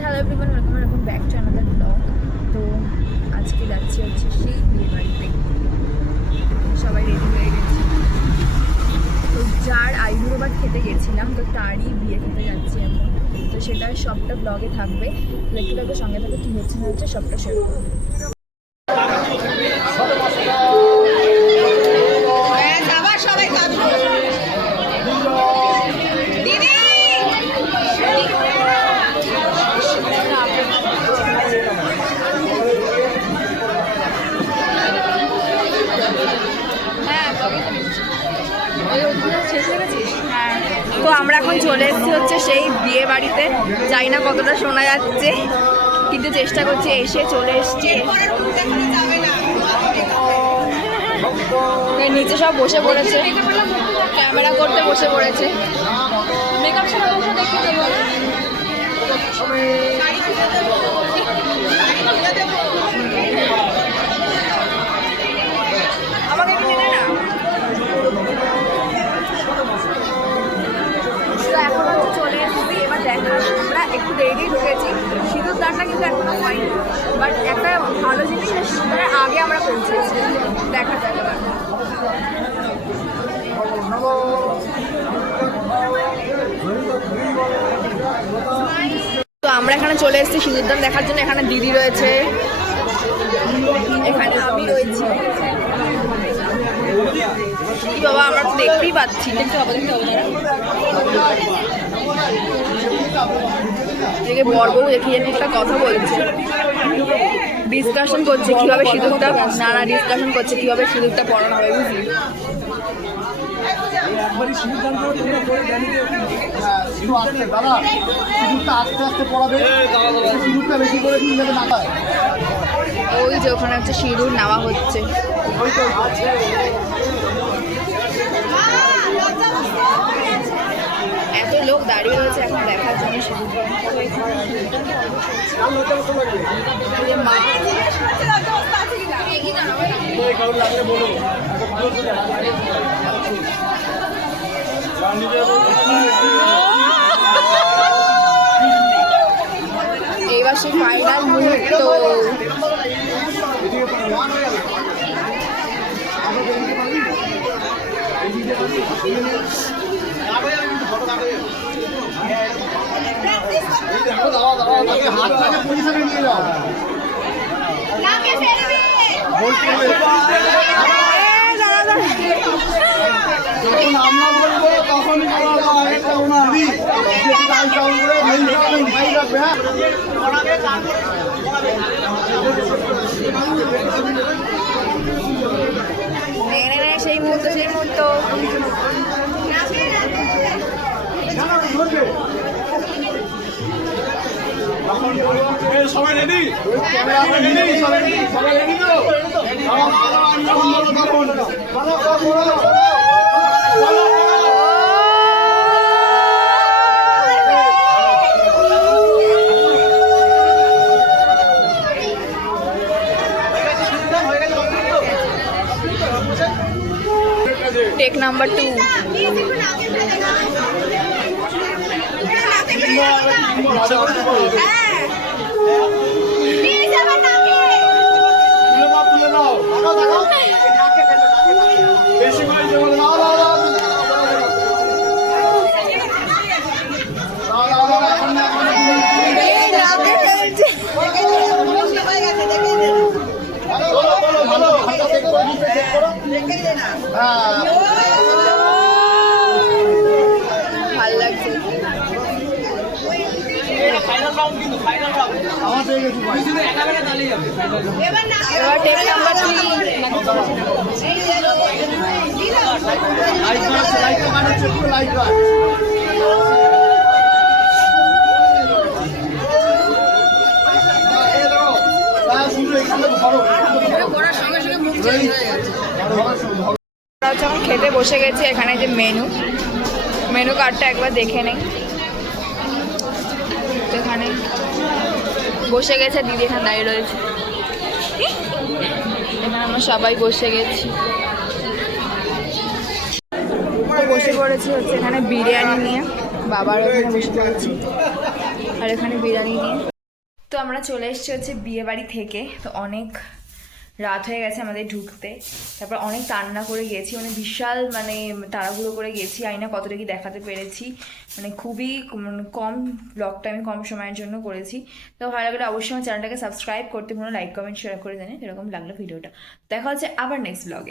Hello everyone, welcome back to another blog. তো আজকে যাচ্ছি হচ্ছে সেই বিয়ে বাড়িতে। সবাই রেডি হয়ে গেছি। তো যার আইবুড়ো ভাত খেতে গেছিলাম, তো তারই বিয়ে খেতে যাচ্ছি এখন। তো সেটা সবটা ব্লগে থাকবে, দেখতে থাকবে, সঙ্গে থাকবে, কী হচ্ছে না হচ্ছে সবটা শেয়ার করবো। তো আমরা এখন চলে এসেছি হচ্ছে সেই বিয়ে বাড়িতে। জানি না কতটা শোনা যাচ্ছে, কিন্তু চেষ্টা করছি। এসে চলে এসছি, নিচে সব বসে পড়েছে, ক্যামেরা করতে বসে পড়েছে। মেকআপ ছাড়া বসে দেখতে দেবো না। আমাকে কিনে দে না। এখন হচ্ছে চলে এসেছি। এবার দেখা, আমরা একটু দেরি ঢুকেছি, সিঁদুর দানটা কিন্তু এখনো হয়নি। বাট একটা ভালো জিনিস, সিঁদুর দানের আগে আমরা পৌঁছেছি। দেখা যাক এবার। তো আমরা এখানে চলে এসেছি সিঁদুর দান দেখার জন্য। এখানে দিদি রয়েছে, এখানে আমি রয়েছি। কি বাবা, আমরা তো দেখতেই পাচ্ছি। দেখতে হবে, দেখতে হবে। এদিকে বড়বউ দেখিয়ে একটা কথা বলছে, ডিসকাশন করছে কিভাবে সিঁদুরটা, নানা ডিসকাশন করছে কিভাবে সিঁদুরটা পরানো হবে, বুঝলি? ওই যে ওখানে হচ্ছে সিঁদুর নেওয়া হচ্ছে। এত লোক দাঁড়িয়ে রয়েছে এখন দেখার জন্য সিঁদুর। মা এইবার সে ফাইনাল মুহূর্ত। যখন আমরা বলবো তখনই সেই মুহূর্ত, সেই মুহূর্ত। সবাই রেডি, সবাই রেডি তো। Take number 2। ভাল লাগছে। এবার টেক নাম্বার 3। যখন খেতে বসে গেছে, এখানে যে মেনু কার্ডটা একবার দেখে নেই। তো এখানে বসে গেছে দিদি, এখানে দাঁড়িয়ে রয়েছে। এখানে আমরা সবাই বসে গেছি, বসে পড়েছি হচ্ছে এখানে বিরিয়ানি নিয়ে, বাবার ওখানে বসে পড়েছি আর এখানে বিরিয়ানি নিয়ে। তো আমরা চলে এসেছি হচ্ছে বিয়ে বাড়ি থেকে। তো অনেক রাত হয়ে গেছে আমাদের ঢুকতে, তারপর অনেক রান্না করে গেছি, মানে বিশাল মানে তাড়াহুড়ো করে গেছি। আইনা কতটা কি দেখাতে পেরেছি, মানে খুবই কম ব্লগটা আমি কম সময়ের জন্য করেছি। তো ভালো লাগলে অবশ্যই আমার চ্যানেলটাকে সাবস্ক্রাইব করতে ভুলো, লাইক কমেন্ট শেয়ার করে জানি এরকম লাগলো ভিডিওটা। দেখা হচ্ছে আবার নেক্সট ব্লগে।